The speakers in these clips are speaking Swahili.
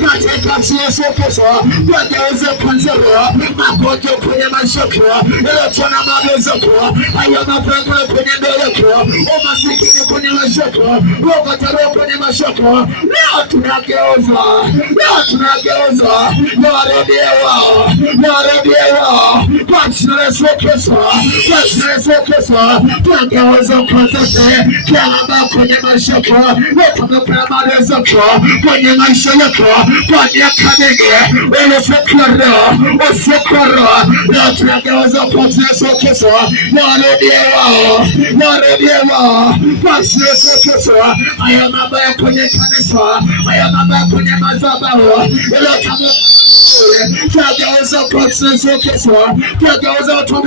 katika Yesu Kristo, wageuze kwanza magonjwa kwenye maisha yako, ile tuna magonjwa yako, haya magonjwa kwenye ndoa yako, umasikini kwenye maisha yako, ugonjwa kwenye maisha yako, leo tunageuza, naredewa, kwa jina la Yesu Kristo, tunageuza kwanza kila kwenye maisha yako, tunapenda magonjwa yako kwenye maisha yako. Kwa miaka mingi usikwara leo tunageuza kwa Yesu Kristo, naredewa kwa Yesu Kristo. Haya mambo ya kwenye kanisa, haya mambo ya kwenye madhabahu, leo tunageuza kwa Yesu Kristo, tunageuza kwa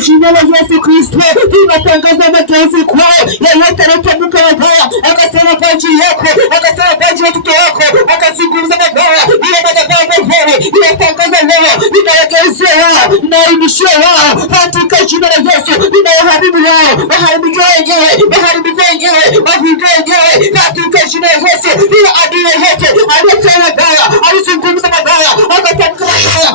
jina la Yesu Kristo. Tunatangaza mageuzi kwao, yeyote anayetamka mabaya akasema kwa ajili yako, akasema kwa ajili ya watoto wako, akazungumza mabaya, ile madhabahu inatangaza leo, inawageuzia wao, inawaibishia wao katika jina la Yesu, inawaharibu wao, waharibikiwe wenyewe, katika jina la Yesu. Ile adui yote aliyetenda mabaya, alizungumza mabaya, akatamka mabaya,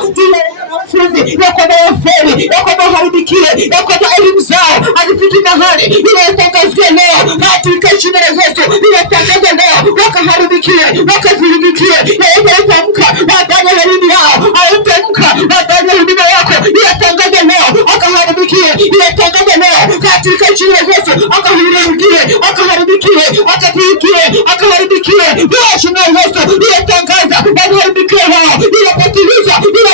ya kwamba wafeli, ya kwamba waharibikiwe, ya kwamba elimu zao hazifiki mahali, inatangazia leo katika jina la Yesu, inatangaza leo wakaharibikiwe, wakadhulumikiwe. Inatamka badala ya elimu yao, inatamka badala ya elimu yako, inatangaza leo wakaharibikiwe, inatangaza leo katika jina la Yesu, akaharibikiwe kwa jina la Yesu. Inatangaza wakaharibikiwe wao, inapatiliza ila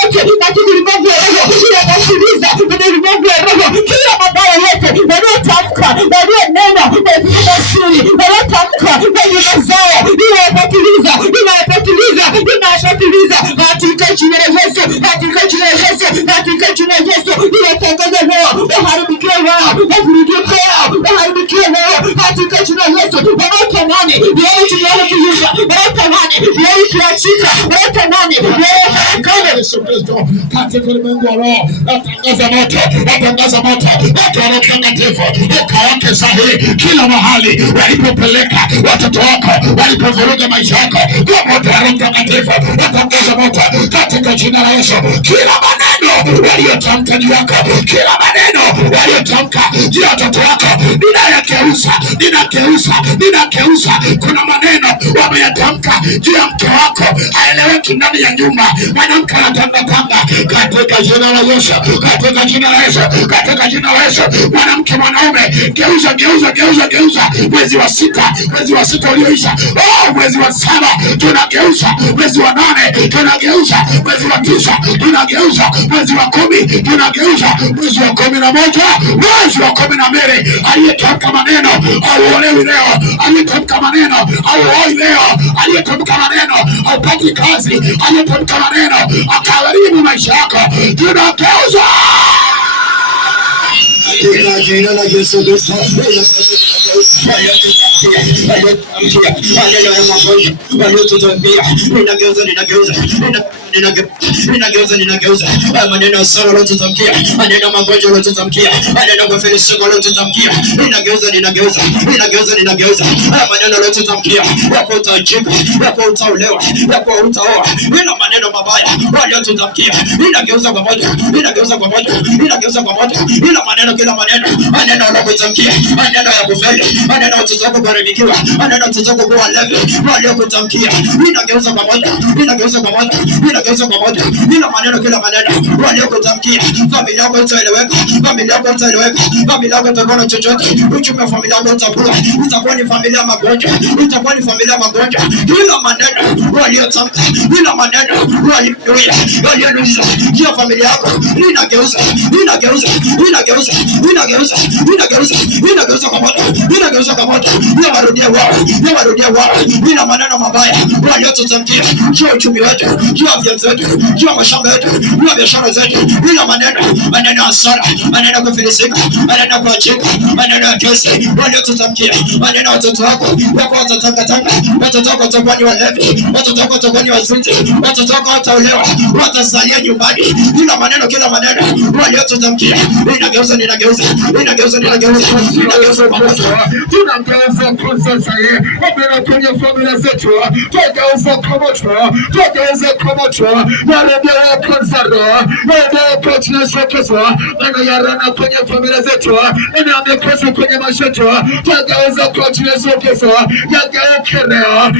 yote katika ulimwengu wa roho, inapatiliza katika ulimwengu wa roho kila mabaya yote wanayotamka, wanayonena kwa siri, wanayotamka kwenye mazao, inapatiliza katika jina la Yesu, katika jina la Yesu. Inatangaza leo waharibikiwe wao, waharibikiwe wao katika jina la Yesu. Wanaotamani yeye tunaona kiyuza, wanaotamani yeye kiachika, wanaotamani yeye harakana Yesu Kristo katika ulimwengu wa roho. Natangaza moto wa mtakatifu ukawake sahihi kila mahali walipopeleka watoto wako, walipovuruga maisha yako, kwa moto wa mtakatifu. Natangaza moto katika jina la Yesu. Kila maneno waliotamka juu yako, kila maneno waliotamka juu ya watoto wako, ninageuza. Kuna maneno wameyatamka juu ya mke wako, haeleweki ndani ya nyumba, mwanamke anatangatanga katika jina la Yesu, katika jina la Yesu. Mwanamke, mwanaume, geuza. Mwezi wa sita ulioisha, mwezi wa 7 tunageuza, mwezi wa 8 tunageuza, mwezi wa 9 tunageuza, mwezi wa 10 tunageuza, mwezi wa 11, mwezi wa 12. Aliyetamka maneno hauolewi leo, aliyetamka maneno hauoi leo, aliyetamka maneno haupati kazi, aliyetamka maneno akaharibu maisha yako, tunageuza jina la Yesu Kristo. Ninageuza maneno ya sala lotutamkia, maneno magonjwa lotutamkia, maneno kwa filisiko lotutamkia, ninageuza maneno lotutamkia, yapo utajika, yapo utaolewa, yapo utaoa, ina maneno mabaya waliotutamkia, ninageuza kwa moja, ina maneno, kila maneno walokutamkia, maneno ya kufeli, maneno watoto wako kuharibikiwa, maneno watoto wako kuwa levi waliokutamkia, ninageuza kwa moja, ila maneno, kila maneno waliokutamkia. Familia yako itaeleweka, familia yako itakuwa na chochote, uchumi wa familia yako utakula, itakuwa ni familia ya magonjwa, Kila maneno waliotamka, kila maneno walionuiza kila familia yako, ninageuza kwa moto, Niwarudia wao, ila maneno mabaya waliotutamkia juu ya uchumi wetu, juu ya afya zetu, juu ya mashamba yetu, juu ya biashara zetu, ila maneno ya hasara, maneno ya kufilisika, maneno ya kuachika, maneno ya kesi waliotutamkia, maneno ya watoto wako wako watatangatanga, watoto wako watakuwa ni walevi, watoto wako watakuwa ni wazinzi, watoto wako wataolewa, watazalia nyumbani, ila maneno, kila maneno waliotutamkia, ninageuza tunageuza kwa sasa kwenye familia zetu, tunageuza kwa moto, tunageuza kwa moto, na ndio wako zaro, ndio kwa tunashokeswa, na yarana kwenye familia zetu, na amekosa kwenye maisha yetu, tunageuza kwa tunashokeswa, yageuke leo,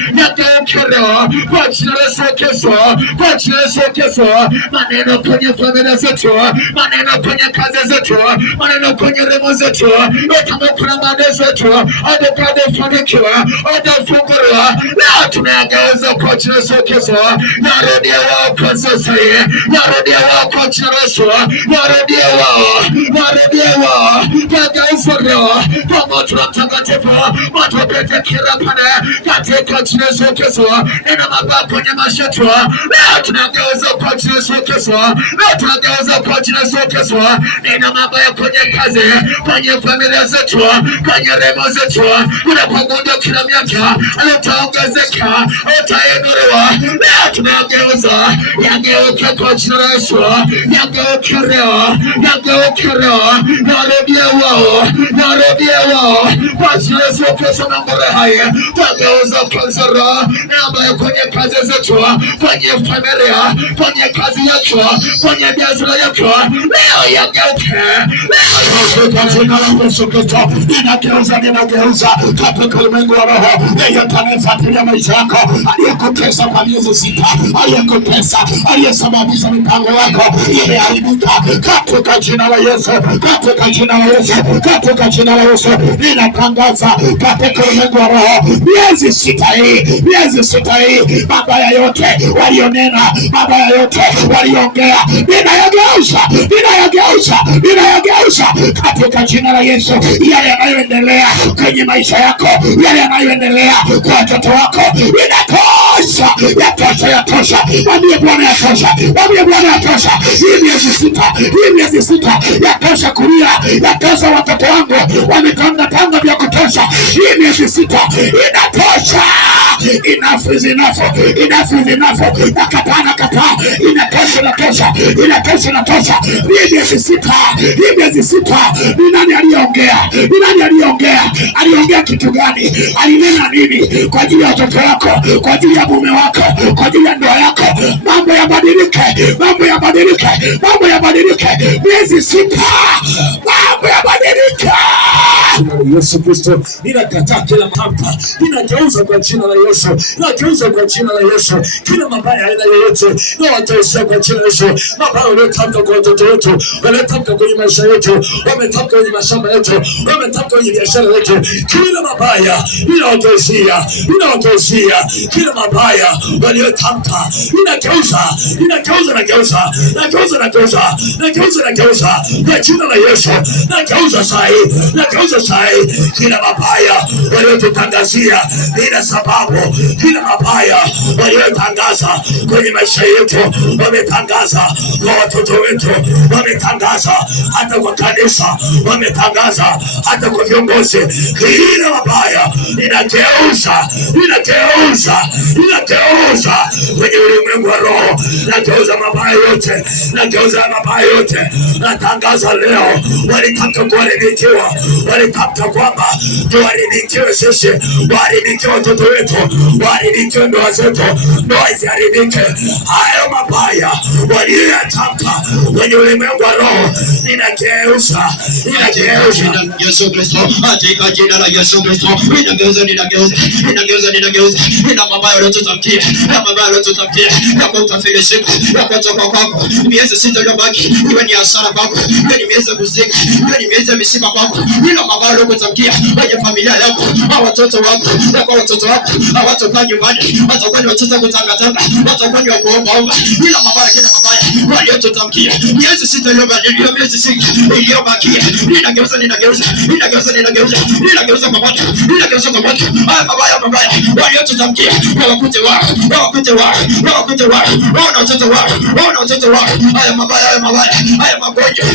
kwa tunashokeswa, kwa tunashokeswa, maneno kwenye familia zetu, maneno kwenye kazi zetu, maneno kwenye remo zetu, kama kuna madeni zetu, adefanikiwa, adefungurwa, na tunageuza kwa tunashokeswa, narudia wao kwa sasa, narudia wao kwa tunashokeswa, narudia wao, tunageuza leo, kwa moto mtakatifu, moto pete kila pande, katika tunashokeswa, nina mababa kwenye mashetu, leo tunageuza kwa tunashokeswa, leo tunageuza kwa tunashokeswa, nina mabaya kwenye kazi, kwenye familia zetu, kwenye remo zetu, kuna pamoja kila miaka, utaongezeka, utainuliwa, leo tunageuza, yageuke kwa jina la Yesu, yageuke leo, narudia wao, kwa jina la Yesu Kristo na mbele haya, tugeuza kwa zara, ambayo kwenye kazi zetu, kwenye familia, kwenye kazi yako, kwenye biashara yako, leo yageuke, leo kwa jina la Yesu Kristo, ninageuza katika ulimwengu wa roho, yeye atanifuatilia maisha yako, aliyekutesa kwa miezi 6, aliyekutesa, aliyesababisha mipango yako imeharibika, katika jina la Yesu, katika jina la Yesu, katika jina la Yesu, ninatangaza katika ulimwengu wa roho, miezi 6 hii, mabaya yote walionena, mabaya yote waliongea, ninayageuza katika jina la Yesu. Yale yanayoendelea kwenye maisha yako, yale yanayoendelea kwa watoto wako, yatosha. Mwambie Bwana yatosha. Hii miezi 6 yatosha kulia, yatosha. Watoto wangu wametanga vya kutosha. Hii miezi 6 inatosha. Enough is enough. Nakataa. Inatosha. Hii miezi 6, ni nani aliongea? Aliongea kitu gani? Alinena nini kwa ajili ya watoto wako, kwa ajili ya mume wako, kwa ajili ya ndoa yako? Mambo yabadilike. Miezi 6, mambo yabadilike. Yesu Kristo, ninakataa kila mambo, ninageuza kwa jina la Yesu, kila mabaya aina yoyote, na wataisha kwa jina la Yesu. Mabaya waliotamka kwa watoto wetu, waliotamka kwenye maisha yetu, wametamka kwenye mashamba yetu, wametamka kwenye biashara yetu, kila mabaya ninawageuzia, kila mabaya waliotamka, ninageuza kwa jina la Yesu, nageuza sahi, kila mabaya waliotutangazia bila sababu, kila mabaya waliotangaza kwenye maisha yetu, wametangaza kwa watoto wetu, wametangaza hata kwa kanisa, wametangaza hata kwa viongozi, kila mabaya ninageuza kwenye ulimwengu wa roho, nageuza mabaya yote, natangaza leo. Walitaka kuharibikiwa, walitaka kwamba tuharibikiwe sisi, waharibikiwe watoto wetu, waharibikiwe ndoa zetu, ndoa ziharibike. Hayo mabaya waliyoyatamka kwenye ulimwengu wa roho, ninageuza Yesu Kristo, katika jina la Yesu Kristo, ninageuza. Nina mabaya waliotutamkia, yako utafilisika, yako toka kwako. Miezi 6 iliyobaki iwe ni hasara kwako, iwe ni miezi ya kuzika, iwe ni miezi ya misiba kwako. Nina mabaya waliokutamkia kwenye familia yako, watoto wako, hawatakaa nyumbani, watakuwa ni watoto kutangatanga, watakuwa ni wa kuomba. Nina mabaya waliotutamkia miezi 6 iliyobakia, ninageuza kwa moto. Haya mabaya waliotutamkia, wakute wao, wana watoto wao. Haya mabaya, haya magonjwa,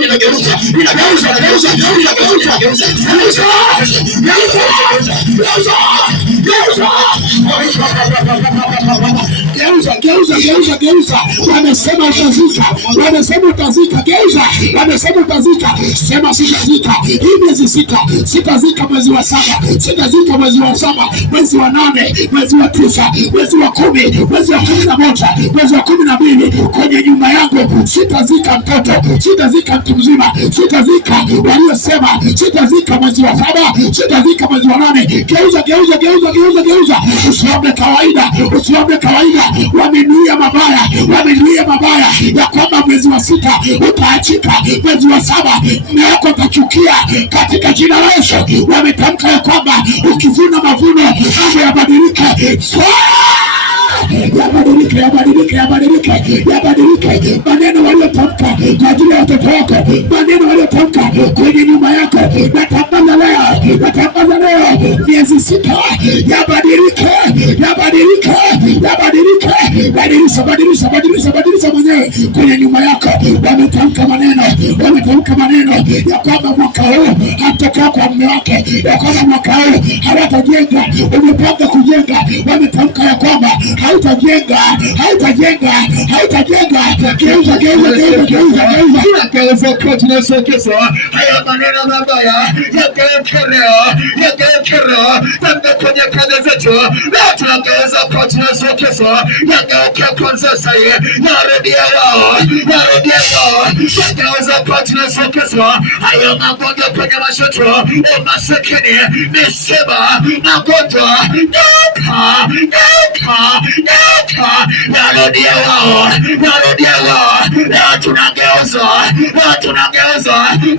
ninageuza. Geuza. Wamesema utazika. Geuza. Wamesema utazika. Sema sitazika. Hii miezi 6. Sitazika mwezi wa 7. Sitazika mwezi wa 7, mwezi wa 8, mwezi wa 9, mwezi wa 10, mwezi wa 11, mwezi wa 12. Kwenye nyumba yangu sitazika mtoto, sitazika mtu mzima, sitazika waliosema sitazika mwezi wa 7, sitazika mwezi wa 8. Geuza. Usiombe kawaida. Wamenuia mabaya ya kwamba mwezi wa 6 utaachika, mwezi wa 7 mume wako atachukia katika jina la Yesu. Wametamka ya kwamba ukivuna mavuno mambo yabadilike. Yabadilike. Maneno waliotamka kwa ajili ya watoto wako, maneno waliotamka kwenye nyumba yako, natangaza leo miezi 6 yabadilike. Badilisha mwenyewe kwenye nyumba yako. Wametamka maneno ya kwamba mwaka huu hatakaa kwa mume wake, ya kwamba mwaka huu hawatajenga. Umepanga kujenga, wametamka ya kwamba hautajenga. Geuza. Haya maneno mabaya yageuke tamka kwenye kazi zetu. Leo tunageuza kwa jina la Yesu Kristo. Yageuke kwanza sasa. Yarudia wao. Yageuza kwa jina la Yesu Kristo. Hayo magonjwa kwenye mashoto, umasikini, misiba, magonjwa, yarudia wao. Leo tunageuza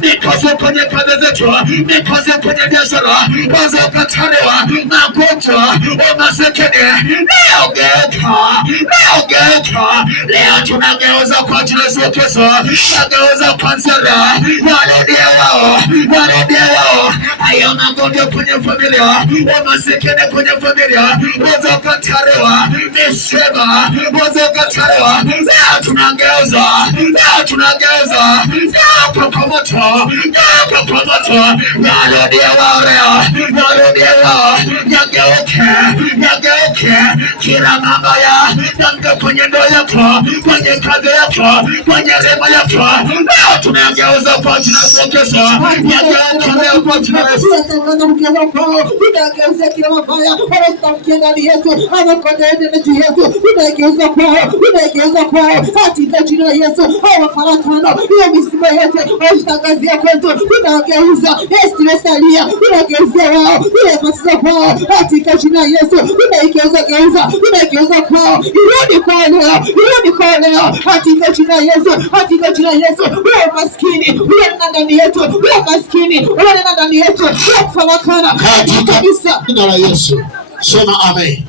mikosi kwenye kazi zetu, mikosi kwenye biashara, wazokataliwa, magonjwa, umasikini. Leo tunageuza kwa jina la Yesu Kristo. Tunageuza kwa sera. Yarudia wao. Hayo magonjwa kwenye familia, umasikini kwenye familia, wazokataliwa, misiba, wazokataliwa. Leo tunageuza kwa moto. Yarudia wao. Yageuke kila mabaya tamka kwenye ndoa yako, kwenye kazi yako, kwenye rema yako. Leo tunageuza kwa jina la Yesu Kristo. Yageuke leo kwa jina la Yesu. Tunageuza kwao katika jina la Yesu. Mafarakano hiyo misiba yote washitangazia kwetu, tunageuza estimesalia, tunageuzia wao ile pasiza kwao katika jina la Yesu. Tunaigeuza kwao, irudi kwao leo katika jina la Yesu. Wewe maskini, wewe ndani yetu, wewe maskini, wewe ndani yetu, wewe kufarakana katika jina la Yesu. Sema amen.